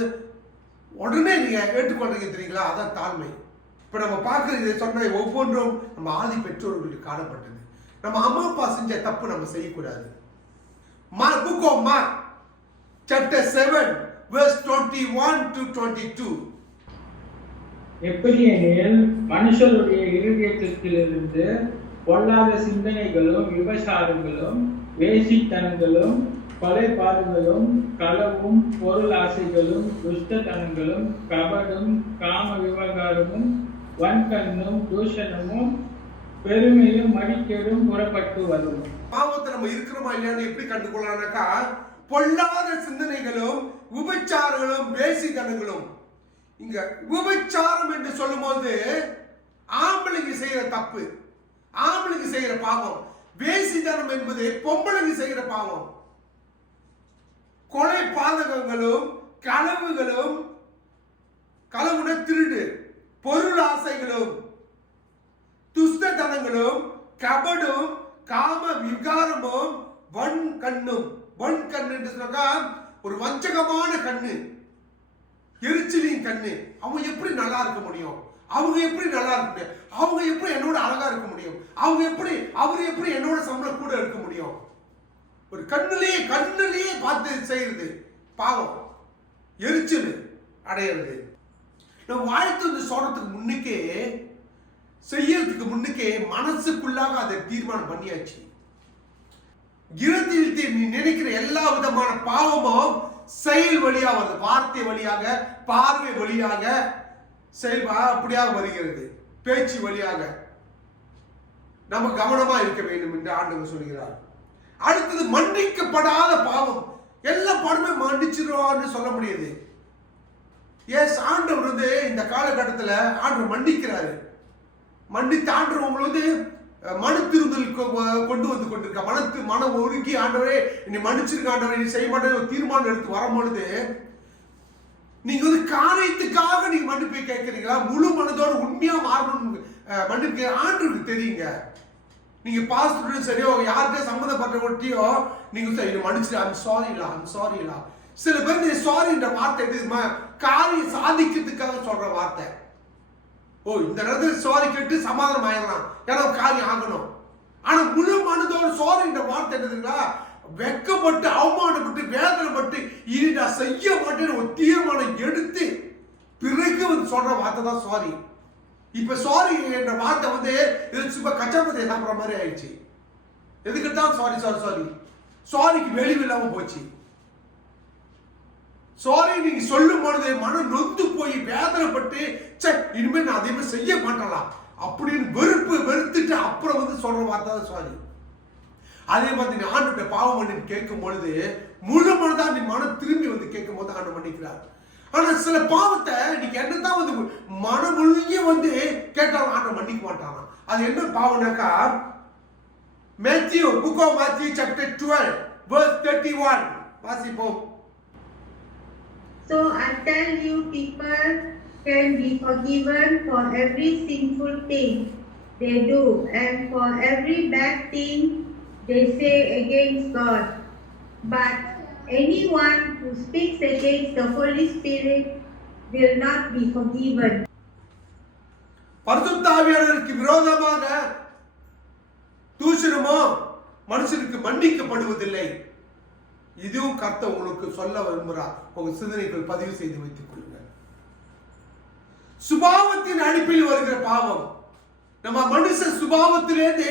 சொல்லும்போது உடனே நீங்கள் ஏற்றுக்கொள்றீங்க தெரியுங்களா? அதான் தாழ்மை. இப்போ நம்ம பார்க்குறது இதை சொன்ன ஒவ்வொன்றும் நம்ம ஆதி பெற்றோர்களுக்கு காணப்பட்டது. நம்ம அம்மா அப்பா செஞ்ச தப்பு நம்ம செய்யக்கூடாது. Book of Mark chapter 7 verse 21 to 22. எப்படி எனில் மனுஷருடைய இருதயத்திலிருந்து பொல்லாத சிந்தனைகளும் விபசாரங்களும் வேசித்தனங்களும் கொலைபாதங்களும் களவும் பொருள் ஆசைகளும் துஷ்டத்தனங்களும் கபடும் காம விவகாரமும் வன்கண்ணும் தூஷணமும் பெருமையும் மடிக்கேடும் புறப்பட்டு வரும். பாவத்தை நம்ம இருக்கிறோமா இல்லையான்னு எப்படி கண்டுகொள்ளலாம்னாக்கா, பொல்லாத சிந்தனைகளும் விபச்சாரங்களும் வேசித்தனங்களும். இங்க விபச்சாரம் என்று சொல்லும்போது ஆம்பளைங்க செய்யற தப்பு, ஆம்பளைங்க செய்யற பாவம். வேசித்தனம் என்பது பொம்பளைங்க செய்யற பாவம். கொலை பாதகங்களும் களவுகளும், களவுன திருடு, பொருள் ஆசைகளும் துஷ்டத்தனங்களும் கபடும் காம விகாரமும் வன் கண்ணும். வன் கண்ணு என்று சொன்னா ஒரு வஞ்சகமான கண்ணு, எரிச்சலின் கண்ணு. அவங்க எப்படி நல்லா இருக்க முடியும்? அவங்க எப்படி நல்லா இருக்க முடியும்? அவங்க எப்படி என்னோட அழகா இருக்க முடியும்? அவங்க எப்படி அவர் எப்படி என்னோட சம்பளம் கூட இருக்க முடியும்? ஒரு கண்ணுலயே பார்த்து செய்யறது பாவம், எரிச்சல் அடையிறது. நம்ம வாழ்த்து வந்து சொல்றதுக்கு முன்னுக்கே, செய்யறதுக்கு முன்னுக்கே மனசுக்குள்ளாக அதை தீர்மானம் பண்ணியாச்சு. இருதயத்தில் நீ நினைக்கிற எல்லா விதமான பாவமும் செயல் வழியாக வருது. வார்த்தை வழியாக, பார்வை வழியாக, அப்படியாக வருகிறது. பேச்சு வழியாக நம்ம கவனமா இருக்க வேண்டும் என்று ஆண்டவர் சொல்கிறார். அடுத்தது மன்னிக்கப்படாத பாவம். எல்லா பாவமே மன்னிச்சிருவான்னு சொல்ல முடியாது. எஸ், ஆண்டவர் வந்து இந்த காலகட்டத்தில் ஆண்டவர் மன்னிக்கிறாரு. மன்னித்து ஆண்டவர் உங்களை வந்து மனு திருந்தல் கொண்டு வந்து கொண்டிருக்க. மனம் ஒருங்கி ஆண்டவரே என்னை மன்னிச்சிருக்க ஆண்டவரே, நீ செய்ய மாட்டேன் தீர்மானம் எடுத்து வரும்பொழுது நீங்க வந்து காரியத்துக்காக நீங்க மன்னிப்பை கேட்கிறீங்களா? முழு மனதோடு உண்மையா மாறணும் மன்னிப்பு ஆண்டவருக்கு தெரியுங்க. நீங்க பாஸ்டரும் சரியோ யாருக்கே சம்மந்தப்பட்ட ஒட்டியோ நீங்க சரி மன்னிச்சு ஐம் சாரிலா. சில பேர் நீ சாரின்ற வார்த்தை எதுமா காரியம் சாதிக்கிறதுக்காக சொல்ற வார்த்தை. ஓ, இந்த நேரத்தில் சாரி கேட்டு சமாதானம் ஆயிடலாம், ஏன்னா காரியம் ஆகணும். ஆனா முழு மனதோடு சாரின்ற வார்த்தை என்னதுங்களா? வெக்கப்பட்டு அவமானப்பட்டு வேதனைப்பட்டு இனி நான் செய்ய மாட்டேன்னு ஒரு தீர்மானம் எடுத்து பிறகு வந்து சொல்ற வார்த்தை தான் சாரி. இப்ப சாரி என்ற வார்த்தை வந்து இது சும்மா கச்சாபத்தை சாப்பிட்ற மாதிரி ஆயிடுச்சு. எதுக்கு தான் சாரிக்கு வெளிவு இல்லாம போச்சு. சாரி நீங்க சொல்லும் பொழுது மனம் நொந்து போய் வேதனைப்பட்டு இனிமேல் நான் அதே மாதிரி செய்ய மாட்டலாம் அப்படின்னு வெறுத்துட்டு அப்புறம் வந்து சொல்ற வார்த்தை தான் சாரி. அதே மாதிரி நீ ஆண்டுகிட்ட பாவம் பண்ணி கேட்கும் பொழுது முழு மனதா நீ மனம் திரும்பி வந்து கேட்கும் போது ஆண்டு மன்னிக்கிறார். ஆனா சில பாவத்தை நீங்க என்னதான் வந்து மனமுழுங்க வந்து கேட்டாலும் ஆண்டு மன்னிக்க மாட்டாங்க. அது என்ன பாவம்னாக்கா, book of Matthew chapter 12 verse 31 வாசிப்போம். So I tell you, people can be forgiven for every sinful thing they do and for every bad thing they say against God. But anyone who speaks against the Holy Spirit will not be forgiven. பரிசுத்த ஆவியானவருக்கு விரோதமாக தூஷணமோ மனுஷனுக்கு மன்னிக்கப்படுவதில்லை. இதுவும் கர்த்தர் உங்களுக்கு சொல்ல விரும்புகிறார். உங்க சிந்தனைகள் பதிவு செய்து வைத்துக் கொள்ளுங்கள். சுபாவத்தின் அடிப்பில் வருகிற பாவம், நம்ம மனுஷ சுபாவத்திலேருந்து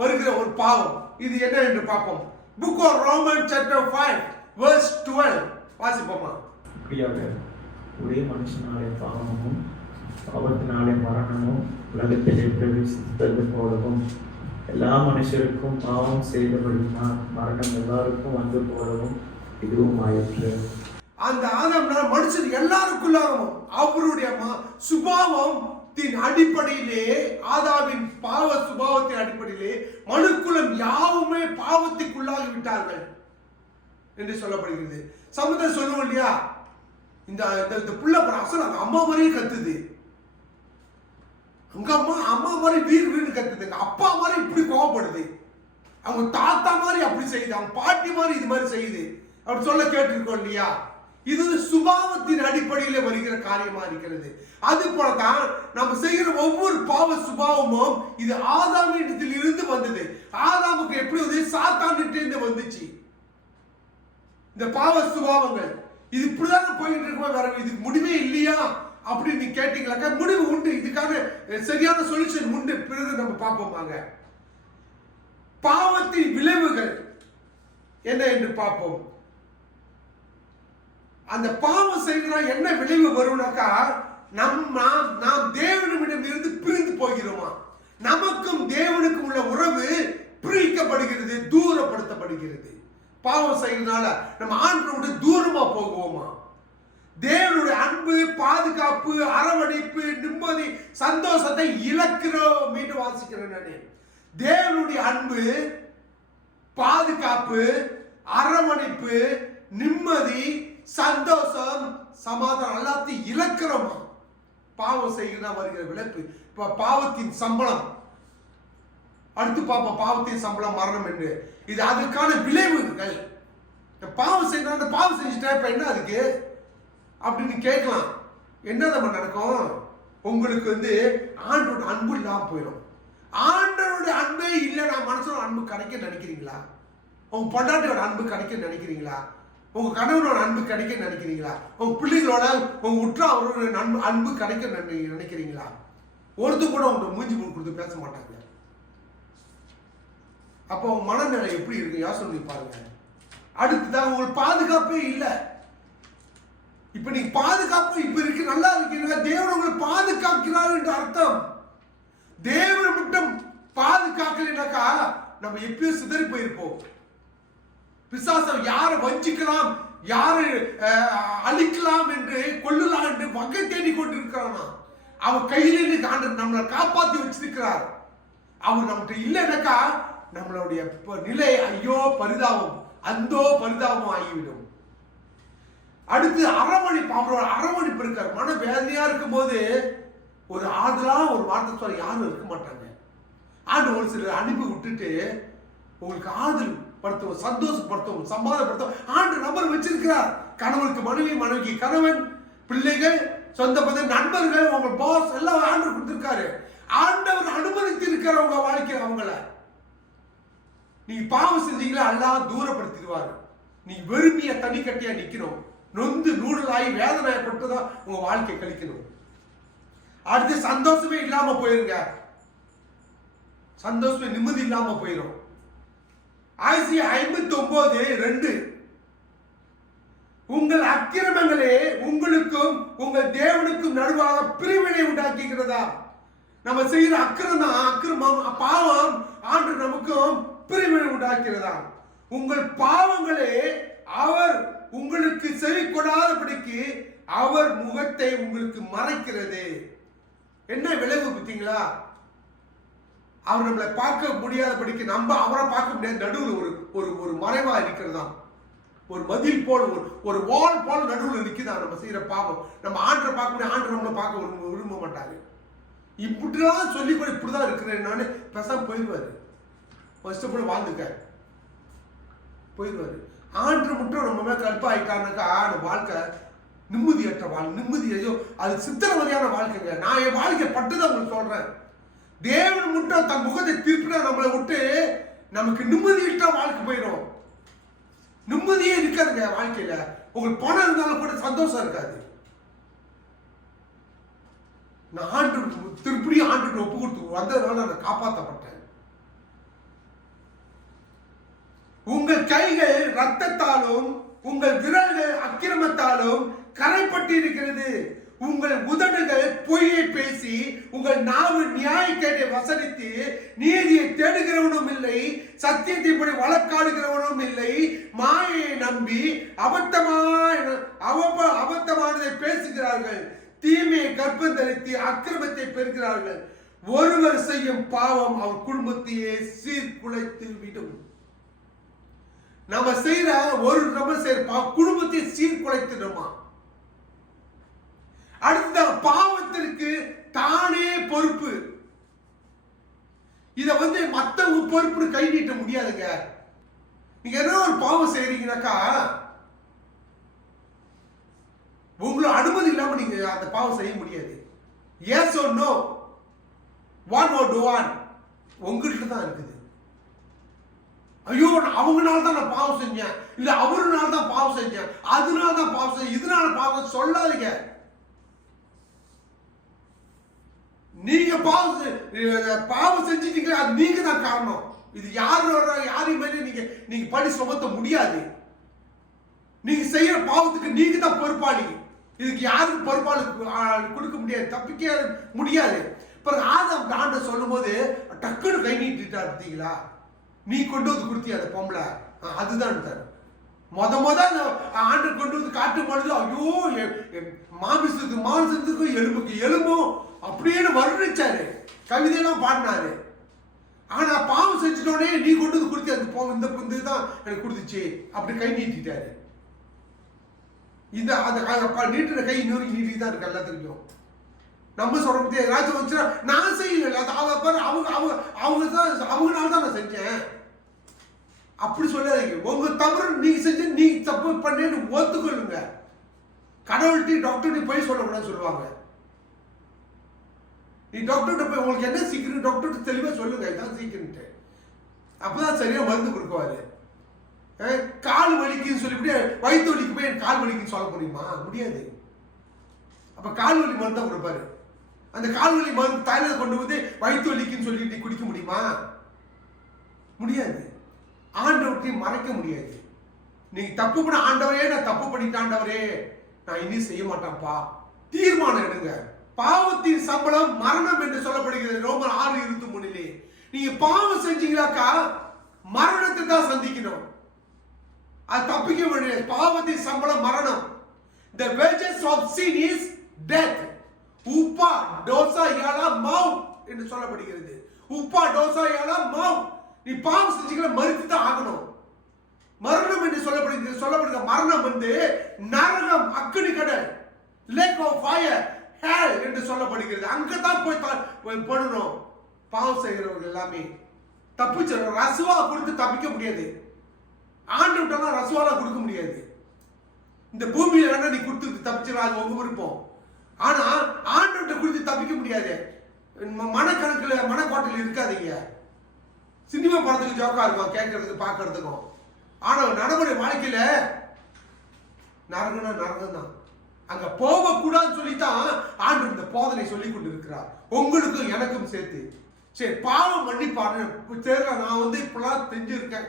வருகிற ஒரு பாவம். இது என்ன என்று பார்ப்போம். Book of Romans chapter 5 verse 12 வாசிப்போமா. ஒரே மனுஷனாலே பாவமும் பாவத்தினாலே மரணமும் உலகத்திலே பிரவேசித்தது போலவும் எல்லா மனுஷருக்கும் பாவம் செய்தபடினால் மரணம் எல்லாருக்கும் வந்து போலவும் இதுவும் ஆயிற்று. அந்த ஆதாம்னா மனுஷன் எல்லாருக்குள்ளாகவும் அவருடைய சுபாவத்தின் அடிப்படையிலே, ஆதாமின் பாவ சுபாவத்தின் அடிப்படையிலே மனுக்குலம் யாவுமே பாவத்துக்குள்ளாகி விட்டார்கள் என்று சொல்லப்படுகிறது. சமுதாயம் சொல்லுவோம் இல்லையா, இந்த புள்ள அசல் அந்த அம்மா மாதிரியே கத்துது, அங்க அம்மா மாதிரி வீடு கத்துது, அப்பா மாதிரி இப்படி கோவப்படுது, அவங்க தாத்தா மாதிரி அப்படி செய்யுது, அவங்க பாட்டி மாதிரி இது மாதிரி செய்யுது அப்படி சொல்ல கேட்டிருக்கோம் இல்லையா. இது சுபாவத்தின் அடிப்படையில் வருகிற காரியமா இருக்கிறது. அது போலதான் நம்ம செய்கிற ஒவ்வொரு பாவ சுபாவமும் இது ஆதாமிடத்தில் இருந்து வந்தது. ஆதாமுக்கு எப்படி வந்து சாத்தானிட்டு இருந்து வந்துச்சு இந்த பாவ சுபாவங்கள். இது இப்படிதான் போயிட்டு இருக்குமா, வேற இதுக்கு முடிவே இல்லையா அப்படின்னு நீ கேட்டீங்களாக்கா முடிவு உண்டு. இதுக்கான சரியான சொல்யூஷன் உண்டு. பிறகு நம்ம பார்ப்போமாங்க பாவத்தின் விளைவுகள் என்ன என்று பார்ப்போம். அந்த பாவம் செய்கிறா என்ன விளைவு வரும்னாக்கா நாம் தேவனிடம் இருந்து பிரிந்து போகிறோமா, நமக்கும் தேவனுக்கும் உள்ள உறவு பிரிக்கப்படுகிறது, தூரப்படுத்தப்படுகிறது. பாவம் செய்கிறதுனால நம்ம ஆண்டவரோட தூரமா போகுவோமா, தேவனுடைய அன்பு, பாதுகாப்பு, அரவணைப்பு, நிம்மதி, சந்தோஷத்தை இழக்கிறோம். மீண்டும் வாசிக்கிறேன் நானே, தேவனுடைய அன்பு, பாதுகாப்பு, அரவணைப்பு, நிம்மதி, சந்தோஷம், சமாதானம் எல்லாத்தையும் இழக்கிறோமா. பாவம் செய்கிறதா வருகிற விளைவு. இப்ப பாவத்தின் சம்பளம் அடுத்து பார்ப்போம். பாவத்தின் சம்பளம் மரணம் என்று. இது அதுக்கான விளைவுகள். பாவம் செய்யணும், அந்த பாவம் செஞ்சுட்டா இப்ப என்ன அதுக்கு அப்படின்னு கேட்கலாம். என்ன நம்ம நடக்கும், உங்களுக்கு வந்து ஆண்டோட அன்பு இல்லாம போயிடும். ஆண்டவருடைய அன்பே இல்லை, நான் மனசோட அன்பு கிடைக்க நினைக்கிறீங்களா? உங்க பொண்டாட்டியோட அன்பு கிடைக்க நினைக்கிறீங்களா? உங்க கணவனோட அன்பு கிடைக்க நினைக்கிறீங்களா? உங்க பிள்ளைகளோட உங்க உற்றாரோட அன்பு கிடைக்க நினைக்கிறீங்களா? ஒருத்தர் கூட உங்க மூஞ்சி கொடுத்து பேச மாட்டாங்க. அப்போ உங்க மனநிலை எப்படி இருக்கு யோசனை பாருங்க. அடுத்துதான் உங்களுக்கு பாதுகாப்பே இல்லை. இப்ப நீங்க பாதுகாப்பு இப்ப இருக்கு, நல்லா இருக்கீங்க, தேவன் உங்களை பாதுகாக்கிறார் என்று அர்த்தம். தேவன் மட்டும் பாதுகாக்கலைனாக்கா நம்ம எப்பயோ சிதறி போயிருப்போம். பிசாசம் யாரை வஞ்சிக்கலாம், யாரு அழிக்கலாம் என்று, கொள்ளலாம் என்று வகை தேடி கொண்டிருக்கிறானா. அவன் கையிலிருந்து நம்மளை காப்பாத்தி வச்சிருக்கிறார். அவர் நம்மகிட்ட இல்லைனாக்கா நம்மளுடைய நிலை ஐயோ பரிதாபம், அந்தோ பரிதாபம் ஆகிவிடும். அடுத்து அரவணைப்பு. அவரோட அரவணைப்பு இருக்கார். மன வேதனையா இருக்கும் போது ஒரு ஆதலா ஒரு வார்த்தை சொல்ல யாரும் இருக்க மாட்டாங்க. ஆண்டு ஒரு சிலர் அனுப்பி விட்டுட்டு உங்களுக்கு ஆதல் படுத்துவோம், சந்தோஷப்படுத்துவோம், சமாதானப்படுத்துவோம். ஆண்டு நபர் வச்சிருக்கிறார். கணவனுக்கு மனைவி, மனைவிக்கு கணவன், பிள்ளைகள், சொந்த பந்த நண்பர்கள், உங்க பாஸ் எல்லாம் ஆண்டு கொடுத்திருக்காரு. ஆண்டவர் அனுமதித்து இருக்கிற உங்க வாழ்க்கையில் அவங்கள நீங்க பாவம் செஞ்சீங்களா எல்லாம் தூரப்படுத்திடுவாரு. நீ வெறுமைய தனி கட்டியா நிக்கணும், நொந்து நூடலாகி வேதனைப்பட்டுதான் உங்க வாழ்க்கை கழிக்கணும். அடுத்து சந்தோஷமே இல்லாம போயிருங்க, சந்தோஷமே நிம்மதி இல்லாம போயிடும். 59:2 உங்கள் அக்கிரமங்களே உங்களுக்கும் உங்கள் தேவனுக்கும் நடுவாக பிரிவினை உண்டாக்குகிறதா. நம்ம செய்யற அக்கிரமம் பாவம் ஆண்டு நமக்கும் பிரிவினை உண்டாக்குகிறதா. உங்கள் பாவங்களே அவர் உங்களுக்கு செவி கொடாதபடிக்கு அவர் முகத்தை உங்களுக்கு மறைக்கிறது. என்ன விளைவு பார்த்தீங்களா? அவர் நம்மளை பார்க்க முடியாதபடிக்கு நம்ம அவரை பார்க்க முடியாது. நடுவில் ஒரு மறைவா இருக்கிறதா, ஒரு மதில் போல, ஒரு வால் போல நடுவில் நிற்குதான் நம்ம செய்யற பாவம். நம்ம ஆண்டரை பார்க்க முடியாது, ஆண்டரை நம்மளை பார்க்க விரும்ப மாட்டாரு. இப்படிதான் சொல்லி கூட இப்படிதான் இருக்கிறேன் நான் பேசாம போயிடுவாரு. கஷ்டப்பட வாழ்ந்துக்க போயிடுவாரு. ஆண்டு மட்டும் நம்ம மேல கடுப்பா ஆயிட்டானாக்கா அந்த வாழ்க்கை நிம்மதியற்ற நிம்மதியோ அது சித்திரவதையான வாழ்க்கைங்க. நான் என் வாழ்க்கை பட்டுதான் உங்களுக்கு சொல்றேன். தேவன் மட்டும் தன் முகத்தை திருப்பினா நம்மளை விட்டு நமக்கு நிம்மதியற்ற வாழ்க்கை போயிடும். நிம்மதியே இருக்காதுங்க வாழ்க்கையில. உங்களுக்கு பணம் இருந்தாலும் கூட சந்தோஷம் இருக்காது. நான் ஆண்டு திருப்பி ஆண்டு ஒப்பு கொடுத்து வந்ததுனால நான் காப்பாற்றப்பட்டேன். உங்கள் கைகள் ரத்தத்தாலும் உங்கள் விரல்கள் அக்கிரமத்தாலும் கரைப்பட்டு இருக்கிறது. உங்கள் உதடுகள் பொய்யை பேசி உங்கள் நாவு நியாயக்கேட்டை வசனித்து நீதியை தேடுகிறவனும் இல்லை, சத்தியத்தின்படி வழக்காடுகிறவனும் இல்லை. மாயையை நம்பி அபத்தமானதை பேசுகிறார்கள், தீமையை கற்பம் தரித்து அக்கிரமத்தை பெறுகிறார்கள். ஒருவர் செய்யும் பாவம் அவர் குடும்பத்தையே சீர்குலைத்து விடும். நம்ம செய்யற ஒரு நபர் செய்யற குடும்பத்தை சீர்குலைத்துடுமா. அடுத்த பாவத்திற்கு தானே பொறுப்பு. இத மத்த பொறுப்பு கை நீட்ட முடியாதுங்க. நீங்க என்ன ஒரு பாவம் செய்றீங்கன்னாக்கா உங்களோட அனுமதி இல்லாம நீங்க அந்த பாவம் செய்ய முடியாது. yes or no, one or do one உங்ககிட்ட தான் இருக்குது. ஐயோ அவங்கனால தான் நான் பாவம் செஞ்சேன், இல்ல அவருனால தான் பாவம் செஞ்சேன், அதனால தான் பாவம் செஞ்சேன், இதனால பாவம் சொல்லாதீங்க. நீங்க பாவம் செஞ்சிட்டீங்க, அது நீங்க தான் காரணம். இது யாரையும் மேலே நீங்க பழி சுமத்த முடியாது. நீங்க செய்யற பாவத்துக்கு நீங்க தான் பொறுப்பாளி. இதுக்கு யாருக்கும் பொறுப்பாளி கொடுக்க முடியாது, தப்பிக்க முடியாது. ஆதாம் ஆண்ட சொல்லும் போது டக்குன்னு கை நீட்டிட்டார் பார்த்தீங்களா, நீ கொண்டு வந்து கொடுத்தி அந்த பொம்பளை, அதுதான் மொத ஆண்டு கொண்டு வந்து காட்டும் பொழுது ஐயோ மாமிசத்துக்கும் எலும்புக்கு எலும்பும் அப்படின்னு வர்ணிச்சாரு, கவிதையெல்லாம் பாடினாரு. ஆனா பாவம் செஞ்சுட்டோடனே நீ கொண்டு வந்து கொடுத்தி அந்த இந்த புந்து தான் எனக்கு கொடுத்துச்சு அப்படி கை நீட்டிட்டாரு. இந்த நீட்டுற கை இன்னொரு நீட்டி தான் இருக்கு எல்லாத்துக்கும். நம்ம சொல்ற பத்தி ஏதாச்சும் வச்சுனா நான் செய்யல, அவங்கனால தான் நான் செஞ்சேன் அப்படி சொல்லாதீங்க. உங்க தவறு நீங்க செஞ்சு நீ தப்பு பண்ணேன்னு ஒத்துக்கொள்ளுங்க. கடவுள்கிட்ட டாக்டர்கிட்ட போய் சொல்லக்கூடாதுன்னு சொல்லுவாங்க. நீ டாக்டர்கிட்ட போய் உங்களுக்கு என்ன சீக்கிரம் டாக்டர்கிட்ட தெளிவா சொல்லுங்க, இதான் சீக்கிரம்ட்டு. அப்பதான் சரியா மருந்து கொடுக்குவாரு. கால் வலிக்குன்னு சொல்லிவிட்டு வயிற்று வலிக்கு போய் எனக்கு கால் வலிக்குன்னு சொல்ல முடியுமா? முடியாது. அப்ப கால் வலி மருந்து தான் கொடுப்பாரு. அந்த கால் வலி மருந்து தாயில கொண்டு வந்து வயிற்று வலிக்குன்னு சொல்லிட்டு குடிக்க முடியுமா? முடியாது. ஆண்டவர்கிட்ட மறைக்க முடியாது. நீங்க தப்பு பண்ண ஆண்டவரே நான் தப்பு பண்ணிட்டாண்டவரே நான் இனி செய்ய மாட்டேன்ப்பா தீர்மானம் எடுங்க. பாவத்தின் சம்பளம் மரணம் என்று சொல்லப்படுகிறது ரோமர் 6:23. நீங்க பாவம் செஞ்சீங்களாக்கா மரணத்தை தான் சந்திக்கணும், அது தப்பிக்க முடியாது. பாவத்தின் சம்பளம் மரணம். The wages of sin is death. உப்பா டோசா யாலா மவுத் என்று சொல்லப்படுகிறது. உப்பா டோசா யாலா மவுத். நீ பாவம் செஞ்சீங்களா மரித்து தான் ஆகணும். மரணம் என்று சொல்லப்படுகிற மரணம் வந்து நரகம், அக்கினி கடல், லேக் ஆஃப் ஃபயர், ஹெல் என்று சொல்லப்படுகிறது. அங்கதான் போய் பண்ணணும். பாவம் செய்கிறவர்கள் எல்லாமே தப்பிச்சு ரசுவா கொடுத்து தப்பிக்க முடியாது. ஆண்டவர்கிட்ட ரசுவாலா கொடுக்க முடியாது. இந்த பூமியில வேணா நீ கொடுத்து தப்பிச்சிடலாம், அது உங்க விருப்பம். ஆனா ஆண்டவர்கிட்ட கொடுத்து தப்பிக்க முடியாது. மனக்கணக்கில் மனக்கோட்டையில் இருக்காதீங்க. சினிமா படத்துக்கு ஜோக்கா இருக்கும், கேட்கறதுக்கு பார்க்கறதுக்கும். ஆனா நடைமுறை வாழ்க்கையில நரகம்னா நரகம் தான். அங்க போகக்கூடாதுன்னு சொல்லித்தான் ஆண்டவர் இந்த போதனை சொல்லி கொண்டு இருக்கிறார், உங்களுக்கும் எனக்கும் சேர்த்து. சரி, பாவம் மன்னிப்பாரு தெரியல, நான் வந்து இப்பெல்லாம் தெரிஞ்சிருக்கேன்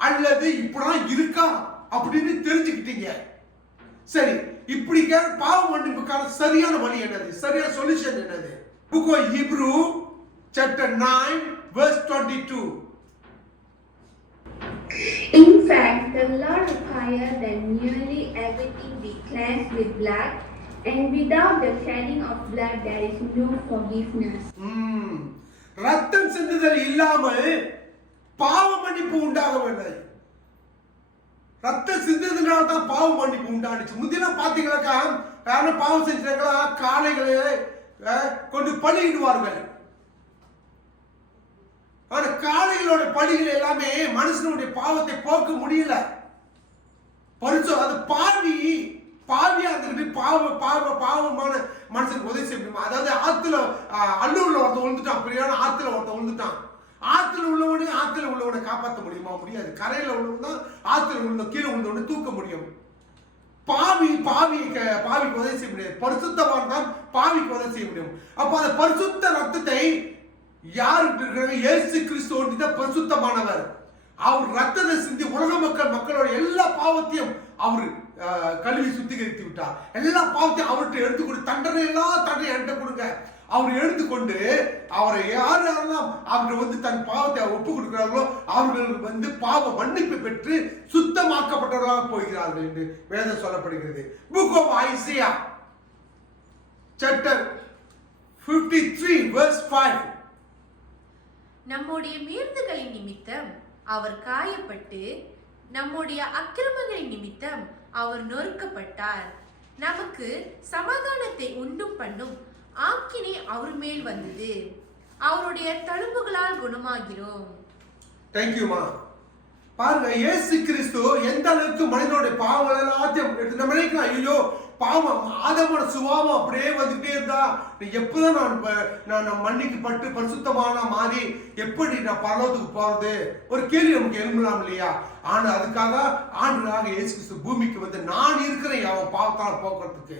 அல்லது இப்பெல்லாம் இருக்கா அப்படின்னு தெரிஞ்சுக்கிட்டீங்க. சரி, இப்படி பாவம் மன்னிப்புக்கான சரியான வழி என்னது, சரியான சொல்யூஷன் என்னது? Book of Hebrew chapter 9 verse 22. In fact, the law requires that nearly everything be cleansed with blood, and without the shedding of blood there is no forgiveness. ரத்தம் சிந்துதல் இல்லாமல் பாவ மன்னிப்பு உண்டாகவில்லை. ரத்தம் சிந்துதனால தான் பாவ மன்னிப்பு உண்டானுச்சு. முந்தின பாத்தீங்களாக்கா யாரும் பாவம் செஞ்சாங்களா காளைகளை கொண்டு பலியிடுவார்கள். ஆனா காளைகளோட பலிகள் எல்லாமே மனுஷனுடைய பாவத்தை போக்க முடியல. அது பாவியா இருந்துட்டு பாவமான மனுஷனுக்கு உதவி செய்ய முடியுமா? அதாவது ஆத்துல அல்லூர்ல ஒருத்தன் விழுந்துட்டான், பிரியான ஆத்துல ஒருத்தன் விழுந்துட்டான். ஆத்துல உள்ளவனை காப்பாற்ற முடியுமா? முடியாது. கரையில உள்ளவன் தான் ஆத்துல உள்ள கீழே உள்ளவனை தூக்க முடியும். பாவிக்கு உதவி செய்ய முடியாது. பரிசுத்தவான் தான் பாவிக்கு உதவி செய்ய முடியும். அப்ப அந்த பரிசுத்த ரத்தத்தை யாருக்கு இருக்கிறாங்க? இயேசு கிறிஸ்து ஒன்றுதான் பரிசுத்தமானவர். அவர் ரத்தத்தை சிந்தி உலக மக்களோட எல்லா பாவத்தையும் அவர் கழுவி சுத்திகரித்து விட்டார். எல்லா பாவத்தையும் அவர்கிட்ட எடுத்துக்கொண்டு தண்டனை என்கிட்ட கொடுங்க. அவர் எடுத்துக்கொண்டு அவரை யாரெல்லாம் அவர் வந்து தன் பாவத்தை ஒப்பு கொடுக்கிறார்களோ அவர்கள் வந்து பாவ மன்னிப்பு பெற்று சுத்தமாக்கப்பட்டவர்களாக போகிறார்கள் என்று வேதம் சொல்லப்படுகிறது. Book of Isaiah chapter 53 verse 5. நம்முடைய மீறுதல்களின் நிமித்தம் அவர் காயப்பட்டு நம்முடைய அக்கிரமங்களின் நிமித்தம் அவர் நொறுக்கப்பட்டார். நமக்கு சமாதானத்தை உண்டும் பண்ணும் ஆக்கினை அவர் மேல் வந்தது. அவருடைய தழும்புகளால் குணமாகிறோம். தேங்க்யூமா. பாருங்க, இயேசு கிறிஸ்து எந்த அளவுக்கு மனிதனுடைய பாவங்கள் எல்லாத்தையும் எடுத்து நம்ம நினைக்கலாம், ஐயோ பாவம் ஆதமோட சுபாவம் அப்படியே வந்துட்டே இருந்தா எப்பதான் நான் மன்னிக்கப்பட்டு பரிசுத்தமான மாறி எப்படி நான் பரலோகத்துக்கு போறது ஒரு கேள்வி நமக்கு எழும்பலாம் இல்லையா? ஆனா அதுக்காக ஆண்டவராக இயேசு கிறிஸ்து பூமிக்கு வந்து நான் இருக்கிறேன் அவன் பாவத்தால் போக்குறதுக்கு,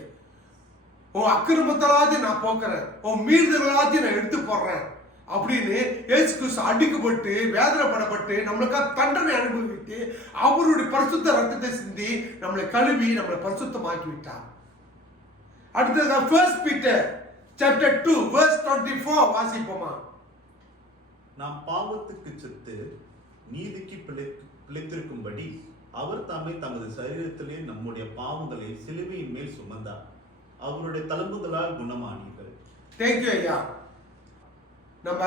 உன் அக்கிரமத்தலாத்தையும் நான் போக்குறேன், உன் மீறுதலாத்தையும் நான் எடுத்து போடுறேன் அப்படின்னு இயேசு கிறிஸ்து அடிக்கப்பட்டு வேதனைப்படப்பட்டு நம்மளுக்காக தண்டனை அனுபவித்து அவருடைய பரிசுத்த ரத்தத்தை சிந்தி நம்மளை கழுவி நம்மளை பரிசுத்தமாக்கி விட்டார். அடுத்தது 1 பீட்டர் chapter 2 verse 24 வாசிப்போமா? நாம் பாவத்துக்கு செத்து நீதிக்கு பிழைத்திருக்கும்படி அவர் தாமே தமது சரீரத்திலே நம்முடைய பாவங்களை சிலுவையின் மேல் சுமந்தார், அவருடைய தழும்புகளால் குணமானீர்கள். தேங்க்யூ ஐயா. நம்ம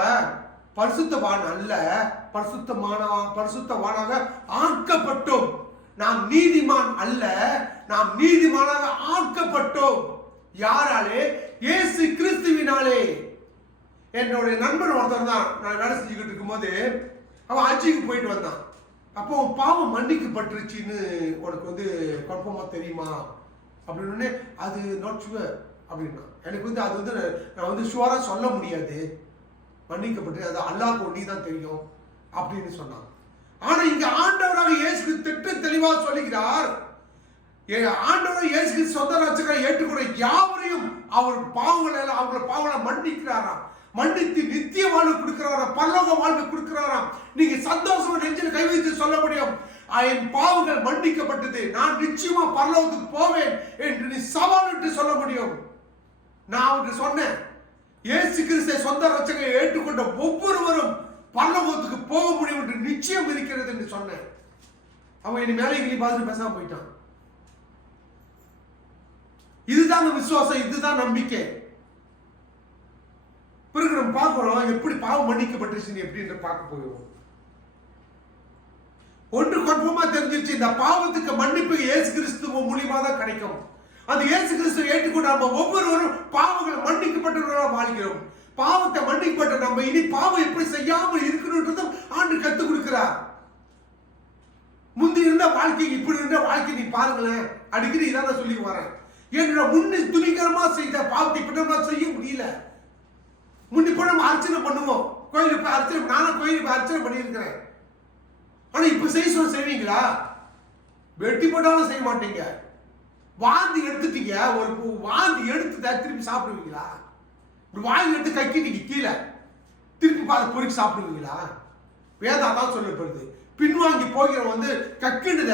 பரிசுத்தவான் அல்ல, பரிசுத்தவானாக ஆக்கப்பட்டோம். நாம் நீதிமான் அல்ல, நாம் நீதிமானாக ஆக்கப்பட்டோம். யாராலே? இயேசு கிறிஸ்துவினாலே. என்னுடைய நண்பன் ஒருத்தர் தான், நான் வேலை செஞ்சுக்கிட்டு இருக்கும்போது அவன் ஹஜ்ஜுக்கு போயிட்டு வந்தான். அப்போ பாவம் மன்னிக்கப்பட்டுருச்சுன்னு உனக்கு வந்து கன்ஃபார்மா தெரியுமா அப்படின்னு, அது நாட் ஷுவர் அப்படின்னா. எனக்கு வந்து அது வந்து நான் வந்து ஷுவரா சொல்ல முடியாது, மன்னிக்கப்பட்டு அது அல்லாஹ்வுக்கு ஒண்டி தான் தெரியும் அப்படின்னு சொன்னான். ஆனா இங்க ஆண்டவராக இயேசு திட்ட தெளிவாக சொல்லுகிறார், ஆண்டவர் இயேசு சொந்த ரட்சகரை ஏற்றுக்கொண்ட யாவரையும் அவர் அவங்கள பாவங்களை மன்னிக்கிறாராம், மன்னித்து நித்திய வாழ்வு கொடுக்கிறாராம், பரலோக வாழ்வு கொடுக்கிறாராம். நீங்க சந்தோஷமா நெஞ்சில் கை வைத்து சொல்ல முடியும், என் பாவங்கள் மன்னிக்கப்பட்டது, நான் நிச்சயமா பரலோகத்துக்கு போவேன் என்று நீ சவாலிட்டு சொல்ல முடியும். நான் அவருக்கு சொன்னேன், இயேசு கிறிஸ்துவை சொந்த ரட்சகரை ஏற்றுக்கொண்ட ஒவ்வொருவரும் பரலோகத்துக்கு போக முடியும் என்று நிச்சயம் இருக்கிறது என்று சொன்னேன். அவன் இனி மேலைகளை பார்த்து பேசாம போயிட்டான். இதுதான் விசுவாசம், இதுதான் நம்பிக்கை. பிறகு நம்ம பார்க்கிறோம் எப்படி பாவம் மன்னிக்கப்பட்டுருச்சு எப்படின்ற பார்க்க போயிடும். ஒன்று கன்ஃபார்மா தெரிஞ்சிருச்சு, இந்த பாவத்துக்கு மன்னிப்பு இயேசு கிறிஸ்துவ மூலியமா தான் கிடைக்கும். அந்த இயேசு கிறிஸ்துவை ஏற்றுக்கொண்டு நம்ம ஒவ்வொருவரும் பாவங்கள் மன்னிக்கப்பட்டவர்களாக வாழ்கிறோம். பாவத்தை மன்னிக்கப்பட்ட நம்ம இனி பாவம் எப்படி செய்யாமல் இருக்கணும்ன்றதும் ஆண்டு கத்துக் கொடுக்கிறார். முந்தி இருந்த வாழ்க்கை இப்படி இருந்த வாழ்க்கை நீ பாருங்களேன், அடிக்கடி இதான் சொல்லி வரேன். என்னோட முன்னே துணிகரமா செய்த பாவத்தை இப்ப நம்ம செய்ய முடியல. முன்னி போய் நம்ம அர்ச்சனை பண்ணுவோம், கோயிலுக்கு போய் அர்ச்சனை, நானும் கோயிலுக்கு போய் அர்ச்சனை பண்ணியிருக்கிறேன். ஆனா இப்ப செய்வீங்களா? வெட்டி போட்டாலும் செய்ய மாட்டீங்க. வாந்தி எடுத்துட்டீங்க, ஒரு வாந்தி எடுத்து திருப்பி சாப்பிடுவீங்களா? ஒரு வாந்தி எடுத்து கக்கிட்டீங்க கீழே, திருப்பி பார்த்து பொறுக்கி சாப்பிடுவீங்களா? வேதம் தான் சொல்லப்படுது, பின்வாங்கி போகிறவன் வந்து கக்கிடுத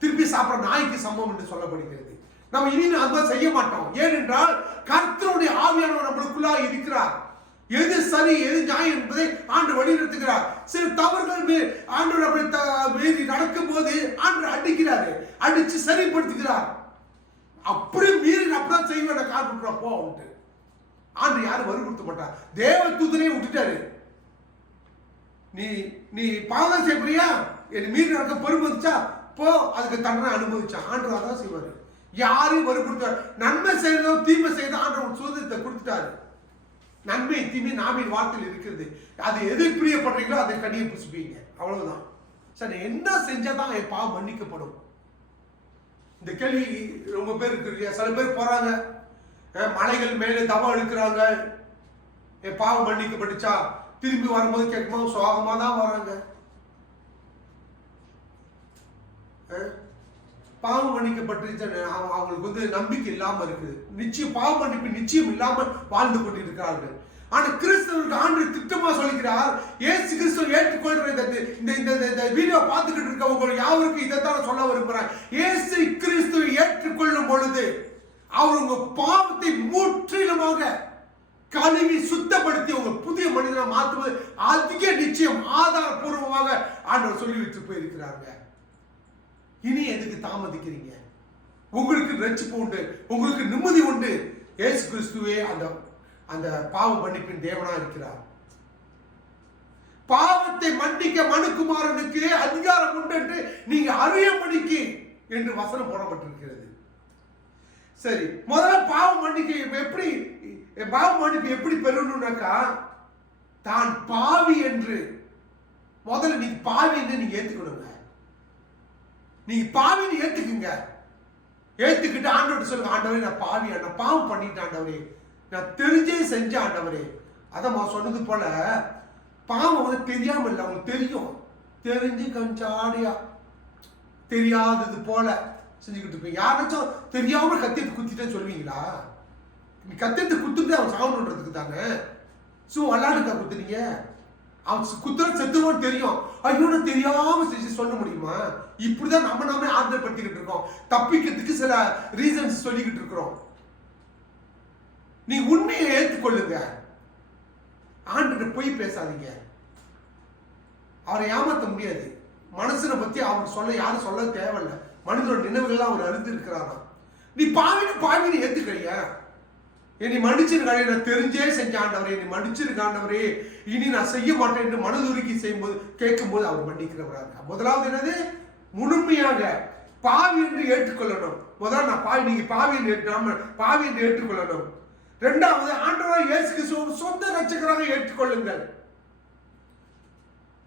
திருப்பி சாப்பிட நாய்க்கு சமம் என்று சொல்லப்படுகிறது. நம்ம இனி அந்த செய்ய மாட்டோம். ஏனென்றால் கர்த்தருடைய ஆவியானவர் நம்மளுக்குள்ளா இருக்கிறார். எது சரி எது நியாயம் என்பதை ஆண்டு வழிநடத்துகிறார். சில தவறுகள் ஆண்டு மீறி நடக்கும் போது ஆண்டு அடிக்கிறாரு, அடிச்சு சரிப்படுத்துகிறார். அப்படி மீறி அப்படிதான் செய்வேன் காட்டுறப்போ அவன்ட்டு ஆண்டு யாரும் வற்புறுத்த மாட்டார். தேவ தூதனே விட்டுட்டாரு, நீ பாவம் செய்யறியா, என் மீறி நடக்க பொறுப்பு வந்துச்சா போ, அதுக்கு தண்டனை அனுபவிச்சா. ஆண்டு அதான் செய்வாரு, யாரையும் வற்புறுத்தார். நன்மை செய்யறதோ தீமை செய்யறதோ ஆண்டு சுதந்திரத்தை கொடுத்துட்டாரு. நன்மை தீமை நாவின் வார்த்தையில் இருக்கிறது, அது எது பிரியப்படுறீங்களோ அதை கடியை புசிப்பீங்க, அவ்வளவுதான். சரி, என்ன செஞ்சாதான் என் பாவம் மன்னிக்கப்படும்? இந்த கேள்வி ரொம்ப பேர் இருக்கு. சில பேர் போறாங்க மலைகள் மேலே தவம் எடுக்கிறாங்க, என் பாவம் மன்னிக்கப்பட்டுச்சா, திரும்பி வரும்போது கேட்கும்போது சோகமா தான் வராங்க. பாவம் மன்னிக்கப்பட்டுச்சு அவங்களுக்கு வந்து நம்பிக்கை இல்லாம இருக்குது, நிச்சயம் பாவம் மன்னிப்பு நிச்சயம் இல்லாம வாழ்ந்து கொண்டிருக்கிறார்கள். ஆனா கிறிஸ்தவருக்கு ஆண்டு திட்டமா சொல்லிக்கிறார், இயேசு கிறிஸ்துவை ஏற்றுக்கொள்ற இந்த வீடியோ பார்த்துக்கிட்டு இருக்கவங்க யாருக்கும் இதைத்தான் சொல்ல விரும்புறேன். இயேசு கிறிஸ்துவை ஏற்றுக்கொள்ளும் பொழுது அவர் உங்க பாவத்தை முற்றிலுமாக கழுவி சுத்தப்படுத்தி உங்க புதிய மனிதனை மாற்றுவது அதிக நிச்சயம் ஆதாரபூர்வமாக ஆண்டவர் சொல்லி வச்சு போயிருக்கிறாங்க. இனி எதுக்கு தாமதிக்கிறீங்க? உங்களுக்கு ரட்சிப்பு உண்டு, உங்களுக்கு நிம்மதி உண்டு. இயேசு கிறிஸ்துவே அந்த பாவ மன்னிப்பின் தேவனா இருக்கிறார். பாவத்தை மன்னிக்க மனுக்குமாரனுக்கு அதிகாரம் உண்டு என்று நீங்க அறியும்படிக்கு என்று வசனம் போடப்பட்டிருக்கிறது. சரி, முதல்ல பாவ மன்னிப்பு எப்படி பெறணும்னாக்கா, தான் பாவி என்று முதல்ல நீங்க பாவி என்று நீங்க ஏத்துக்கணுங்க. நீங்க பாவின்னு ஏத்துக்குங்க. ஏத்துக்கிட்டு ஆண்டவர்கிட்ட சொல்லுங்க, ஆண்டவரே நான் பாவி, நான் பாவம் பண்ணிட்டேன் ஆண்டவரே, நான் தெரிஞ்சே செஞ்சேன் ஆண்டவரே. அதான் சொன்னது போல பாவம் வந்து தெரியாம இல்லை, அவங்களுக்கு தெரியும். தெரிஞ்சு கஞ்சாடியா தெரியாதது போல செஞ்சுக்கிட்டு இருப்பீங்க. யாராச்சும் தெரியாம கத்திட்டு குத்திட்டேன்னு சொல்லுவீங்களா? நீ கத்திட்டு குத்துட்டு அவன் சாகணுன்றதுக்கு தானே. விளையாடுக்கா குத்துனீங்க? அவன் குத்துற செத்துவான்னு தெரியும், ஐயோ நான் தெரியாம செஞ்சு சொல்ல முடியுமா? இப்படிதான் நாமே ஆதரப்படுத்திக்கிட்டு இருக்கோம். தப்பிக்கிறதுக்கு சில ரீசன்ஸ் சொல்லிக்கிட்டு இருக்கிறோம். நீ உண்மையை ஏற்றுக்கொள்ளுங்க. ஆண்டவர்கிட்ட போய் பேசாதீங்க. அவரை ஏமாற்ற முடியாது. மனசனை பத்தி அவர் சொல்ல யாரும் சொல்ல தேவையில்லை. மனிதனோட நினைவுகள்லாம் அவர் அறிந்து இருக்கிறாராம். நீ பாவின்னு ஏத்துக்கறியா? என்னை மன்னிச்சிருக்காரு, நான் தெரிஞ்சே செஞ்ச ஆண்டவரே, என்னை மன்னிச்சிருக்க ஆண்டவரே, இனி நான் செய்ய மாட்டேன் என்று மனதுருக்கி செய்யும்போது கேட்கும்போது அவர் மன்னிக்கிறவராக. முதலாவது என்னது? முழுமையாக பாவி என்று ஏற்றுக்கொள்ளணும். முதல்ல நான் பாவி, நீங்க பாவி என்று ஏற்றுக்கொள்ளணும். இரண்டாவது ஆண்டவராக இயேசு கிறிஸ்துவை சொந்த ரட்சகராக ஏற்றுக்கொள்ளுங்கள்.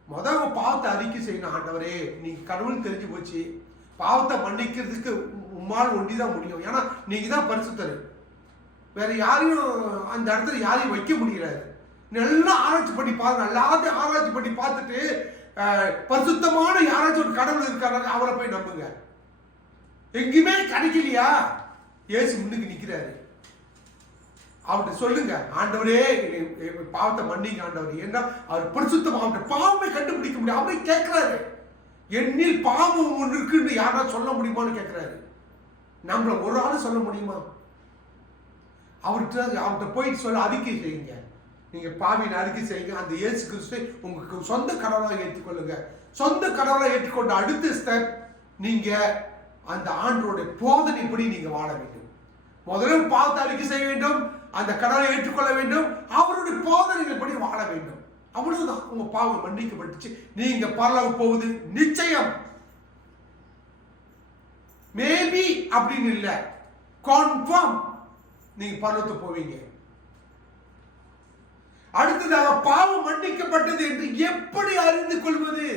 முதல் பாவத்தை அறிக்கை செய்யணும். ஆண்டவரே நீங்க கடவுள் தெரிஞ்சு போச்சு, பாவத்தை மன்னிக்கிறதுக்கு உம்மால் ஒண்டிதான் முடியும். ஏன்னா நீங்க தான் பரிசுத்தர், வேற யாரையும் அந்த இடத்துல யாரையும் வைக்க முடியாது. நல்லா ஆராய்ச்சி பண்ணி பாருங்க. எல்லாத்தையும் ஆராய்ச்சி பண்ணி பார்த்துட்டு பரிசுத்தமான யாராச்சும் ஒரு கடவுள் இருக்காரு, அவரை போய் நம்புங்க. எங்கேயுமே கிடைக்கலையா? இயேசு முன்னுக்கு நிக்கிறாரு. அவர்கிட்ட சொல்லுங்க, ஆண்டவரே பாவத்தை மன்னிங்க ஆண்டவரே. ஏன்னா அவர் பரிசுத்தம், அவருடைய பாவமே கண்டுபிடிக்க முடியும். அவரே கேட்கிறாரு, என்னில் பாவம் ஒன்று இருக்குன்னு யாரா சொல்ல முடியுமான்னு கேட்கிறாரு. நம்மள ஒரு ஆளு சொல்ல முடியுமா? அவர்கிட்ட போயிட்டு சொல்ல அறிக்கை செய்யுங்க. நீங்க பாவியின் அறிக்கை செய்யுங்க. அந்த இயேசு கிறிஸ்துவை உங்களுக்கு சொந்த கடவுளாக ஏற்றுக்கொள்ளுங்க. சொந்த கடவுளாக ஏற்றுக்கொண்ட அடுத்த ஸ்டெப், நீங்க அந்த ஆண்டவருடைய போதனைப்படி நீங்க வாழ வேண்டும். முதல்ல பாவத்தை அறிக்கை செய்ய வேண்டும், அந்த கடவுளை ஏற்றுக்கொள்ள வேண்டும், அவருடைய போதனைகள் படி வாழ வேண்டும். அவ்வளவுதான். உங்க பாவம் மன்னிக்கப்பட்டுச்சு, நீங்க பரலோகம் போவது நிச்சயம். மேபி அப்படின்னு இல்ல, கன்ஃபார்ம் நீங்க பரலோகத்துக்கு போவீங்க. அடுத்ததாக பாவம் மன்னிக்கப்பட்டது என்று எப்படி அறிந்து கொள்வது?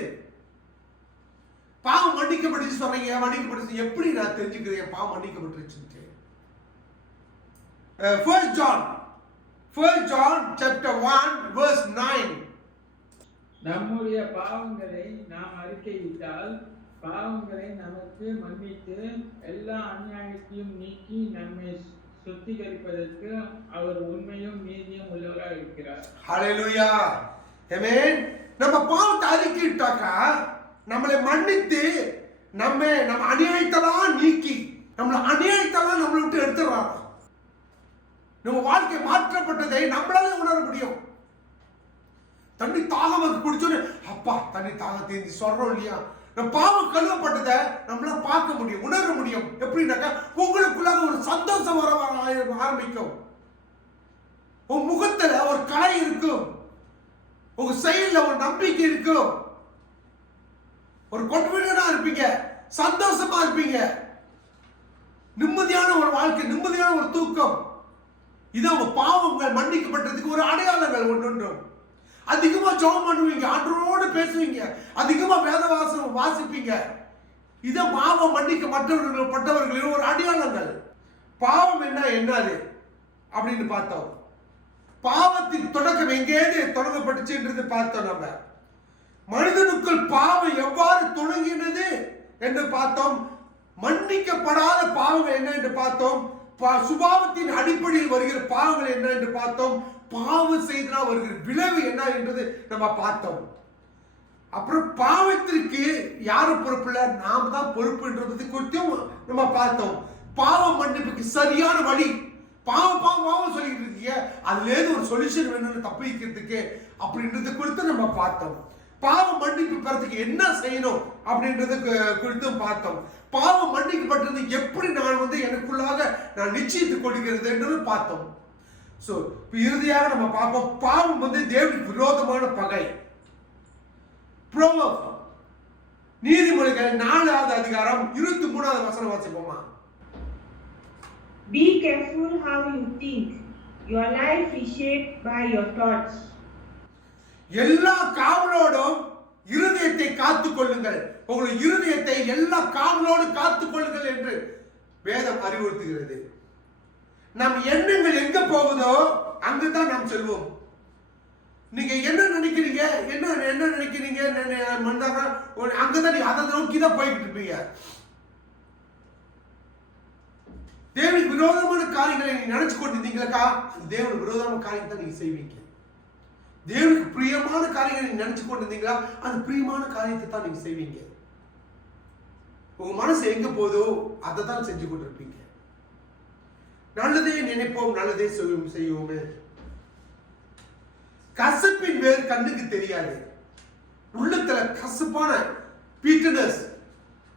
பாவம் மன்னிக்கப்பட்டுச்சு சொல்றீங்க, மன்னிக்கப்பட்டுச்சு எப்படி நான் தெரிஞ்சுக்கிறேன் பாவம் மன்னிக்கப்பட்டுச்சு? First John chapter 1 verse 9. நம்முடைய பாவங்களை நாம் அறிக்கையிட்டால் பாவங்களை நமக்கு மன்னித்து எல்லா அநியாயத்தையும் நீக்கி நம்மை சுத்திகரிப்பதற்கு அவர் உண்மையும் நீதியும் உள்ளவராக இருக்கிறார். ஹalleluya, ஆமென். நம்ம பாவத்தை அறிக்கையிட்டாக்கா நம்மளை மன்னித்து நம்ம அநியாயத்தெல்லாம் நீக்கி அநியாயத்தெல்லாம் நம்மளை விட்டு எடுத்துடுறாங்க. நம்ம வாழ்க்கை மாற்றப்பட்டதை நம்மளால உணர முடியும். தண்ணி தாகம் குடிச்சோன்னு அப்பா தண்ணி தாகம் தேர்ந்து சொல்றோம் இல்லையா? நம்ம பாவம் கழுவப்பட்டதை நம்மளால பார்க்க முடியும், உணர முடியும். எப்படின்னாக்கா உங்களுக்குள்ளாக ஒரு சந்தோஷம் வர ஆரம்பிக்கும். உங்க முகத்துல ஒரு கலை இருக்கும், உங்க செயல்ல ஒரு நம்பிக்கை இருக்கும், ஒரு கான்ஃபிடென்ட்டா இருப்பீங்க, சந்தோஷமா இருப்பீங்க, நிம்மதியான ஒரு வாழ்க்கை, நிம்மதியான ஒரு தூக்கம். இது உங்க பாவங்கள் மன்னிக்கப்பட்டதுக்கு ஒரு அடையாளங்கள் ஒன்று. அதிகமா ஜெபம் பண்ணுவீங்க, ஆண்டவரோடு பேசுவீங்க, அதிகமா வேதவாசம் வாசிப்பீங்க. இத பாவம் மன்னிக்கப்பட்டவர்களின் ஒரு அடையாளங்கள். பாவம் என்னது அப்படின்னு பார்த்தோம். பாவத்தின் தொடக்கம் எங்கேது தொடங்கப்பட்டுச்சுன்றது பார்த்தோம். நம்ம மனிதனுக்குள் பாவம் எவ்வாறு தொடங்கினது என்று பார்த்தோம். மன்னிக்கப்படாத பாவங்கள் என்ன என்று பார்த்தோம். சுபாவத்தின் அடிப்படையில் வருகிற பாவங்கள் என்ன என்று பார்த்தோம். பாவம் செய்தனால் வருகிற விளைவு என்ன என்றது நம்ம பார்த்தோம். அப்புறம் பாவத்திற்கு யாரும் பொறுப்பு இல்லை, நாம தான் பொறுப்புன்றது குறித்தும் நம்ம பார்த்தோம். பாவம் மன்னிப்புக்கு சரியான வழி, பாவம் சொல்லிட்டு இருக்கீங்க, அதுல ஏதோ ஒரு சொல்யூஷன் வேணும்னு தப்பிக்கிறதுக்கு அப்படின்றது குறித்து நம்ம பார்த்தோம். பாவம் மன்னிப்பு பெறதுக்கு என்ன செய்யணும் அப்படின்றது குறித்தும் பார்த்தோம். பாவம் மன்னிக்கப்பட்டது எப்படி நான் எனக்குள்ளாக நான் நிச்சயித்து கொள்கிறது என்று பார்த்தோம். சோ இறுதியாக நம்ம பார்ப்போம், பாவம் தேவனுக்கு விரோதமான பகை. நீதிமொழிகள் 4வது அதிகாரம் 23வது வசனம் வாசிப்போமா? Be careful how you think. Your life is shaped by your thoughts. எல்லா காவலோடும் இருதயத்தை காத்துக் கொள்ளுங்கள், உங்களுடைய இருதயத்தை எல்லா காவலோடு காத்துக் கொள்ளுங்கள் என்று வேதம் அறிவுறுத்துகிறது. நம் எண்ணங்கள் எங்க போகுதோ அங்குதான் நாம் செல்வோம். நீங்க என்ன நினைக்கிறீங்க, என்ன நினைக்கிறீங்க, அங்கதான் நீங்க அதை நோக்கிதான் போய்கிட்டு இருப்பீங்க. தேவனுக்கு விரோதமான காரியங்களை நீங்க நினைச்சு கொண்டிருந்தீங்களா, தேவனுக்கு விரோதமான காரியத்தை நீங்க செய்வீங்க. தேவனுக்கு பிரியமான காரியங்களை நீங்க நினைச்சு கொண்டிருந்தீங்களா, அந்த பிரியமான காரியத்தை தான் நீங்க செய்வீங்க. உங்க மனசு எங்க போதோ அதை தான் செஞ்சு கொண்டிருப்பீங்க. நல்லதே நினைப்போம், நல்லதே செய்வோமே. கசப்பின் வேறு கண்ணுக்கு தெரியாது. உள்ளத்துல கசப்பான பீட்டனஸ்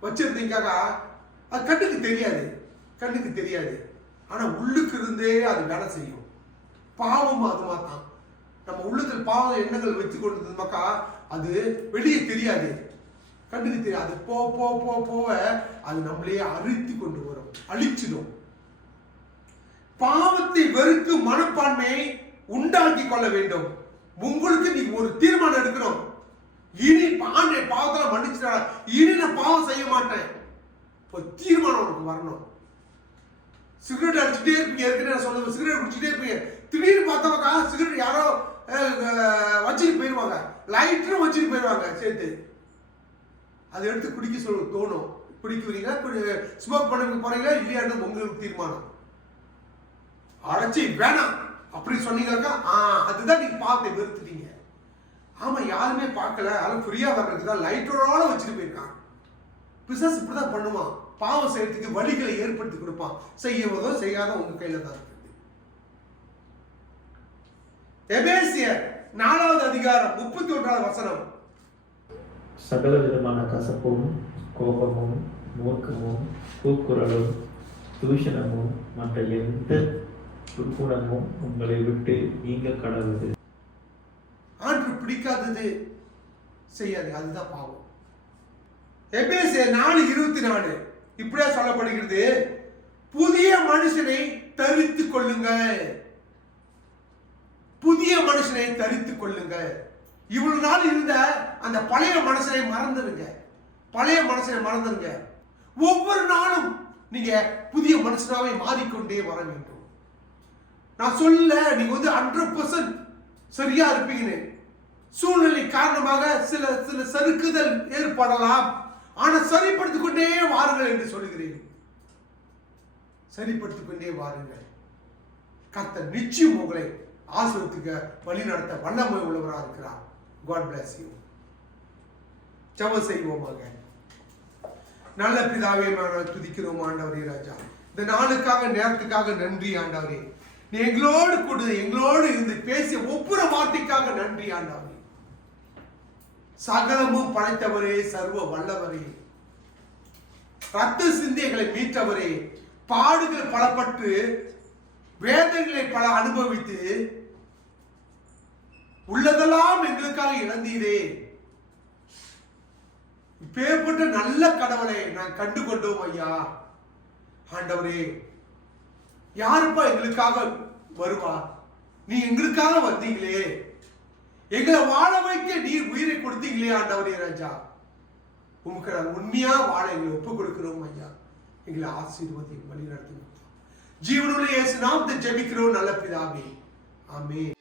வச்சிருந்தீங்க, அது கண்ணுக்கு தெரியாது. ஆனா உள்ளுக்கு இருந்தே அது வேலை செய்யும். பாவம் அதுமா தான். நம்ம உள்ளத்தில் பாவ எண்ணங்கள் வச்சு கொண்டிருந்தோம்னாக்கா அது வெளியே தெரியாது, கண்ணுக்கு தெரியாது. போவ அது நம்மளையே அழுத்தி கொண்டு வரும், அழிச்சிடும். பாவத்தை வெறுக்கும் மனப்பான்மையை உண்டாக்கி கொள்ள வேண்டும். உங்களுக்கு நீங்க ஒரு தீர்மானம் எடுக்கணும். இனி பாவத்துல மன்னிச்சுட்டா, இனி நான் பாவம் செய்ய மாட்டேன். ஒரு தீர்மானம் உனக்கு வரணும். சிகரெட் அடிச்சுட்டே இருப்பீங்க, ஏற்கனவே நான் சொல்லுவேன், சிகரெட் குடிச்சுட்டே இருப்பீங்க. திடீர்னு பார்த்தவங்க சிகரெட் யாரோ வச்சுட்டு போயிடுவாங்க, லைட்டரும் வச்சுட்டு போயிடுவாங்க சேர்த்து. அதை எடுத்து குடிக்க தோணும். குடிக்கிறீங்க, ஸ்மோக் பண்ண போறீங்களா இல்லையான்னு உங்களுக்கு தீர்மானம். அடைச்சி வேணாம் அப்படி சொன்னீங்களாக்கா அதுதான் நீங்க பாவத்தை வெறுத்துட்டீங்க. ஆமா, யாருமே பார்க்கல, யாரும் ஃப்ரீயா வர்றதுக்கு தான் லைட்டரோட வச்சுட்டு போயிருக்காங்க. பிசாசு இப்படிதான் பண்ணுவான். பாவம் செய்யறதுக்கு வழிகளை ஏற்படுத்தி கொடுப்பான். செய்யவதோ செய்யாத உங்க கையில தான் இருக்குது. எபேசியர் 4வது அதிகாரம் 31வது வசனம். சகல விதமான கசப்பும் கோபமும் மூர்க்கமும் கூக்குரலும் தூஷணமும் மற்ற எந்த துர்க்குணமும் உங்களை விட்டு நீங்க கடவுது. ஆண்டு பிடிக்காதது செய்யாது, அதுதான் பாவம். எபேசியர் 4:24 இப்படியா சொல்லப்படுகிறது, புதிய மனுஷனை தரித்துக் கொள்ளுங்கள். புதிய மனுஷனை தரித்துக் கொள்ளுங்கள். இவ்வளவு நாள் இருந்த அந்த பழைய மனுஷனை மறந்துருங்க. ஒவ்வொரு நாளும் நீங்க புதிய மனுஷனாவே மாறிக்கொண்டே வர வேண்டும். நான் சொல்ல நீங்க 100% சரியா இருப்பீங்கன்னு. சூழ்நிலை காரணமாக சில சறுக்குதல் ஏற்படலாம், ஆனா சரிப்படுத்திக் கொண்டே வாருங்கள் என்று சொல்லுகிறேன். சரிப்படுத்திக் கொண்டே வாருங்கள். கர்த்தர் நிச்சயம் உங்களை ஆசீர்வதிக்க வழி நடத்த வல்லமை உள்ளவராக இருக்கிறார். God bless you. ஜெபம் செய்வோமாக. நல்ல பிதாவே, துதிக்கிறோம் ஆண்டவரே. ராஜா, இந்த நாளுக்காக நேரத்துக்காக நன்றி ஆண்டவரே. நீ எங்களோடு இருந்து பேசிய ஒவ்வொரு வார்த்தைக்காக நன்றி ஆண்டவரே. சகலமும் படைத்தவரே, சர்வ வல்லவரே, ரத்த சிந்தைகளை மீட்டவரே, பாடுகள் பலப்பட்டு வேதனைகளை பல அனுபவித்து உள்ளதெல்லாம் எங்களுக்காக இழந்தீரே. இப்பேற்பட்ட நல்ல கடவுளை நான் கண்டு கொண்டோம் ஐயா. ஆண்டவரே, யாருப்பா எங்களுக்காக வருவா? நீ எங்களுக்காக வந்தீங்களே, எங்களை வாழ வைக்க நீர் உயிரை கொடுத்தீங்களே ஆண்டவரே. ராஜா, உமக்கு நான் உண்மையா வாழ எங்களை ஒப்புக் கொடுக்கிறோம் ஐயா. எங்களை ஆசீர்வதி வழி நடத்தி ஜீவனுள்ள இயேசு நாமத்தில் ஜெபிக்கிறோம் நல்ல பிதாவே. ஆமென்.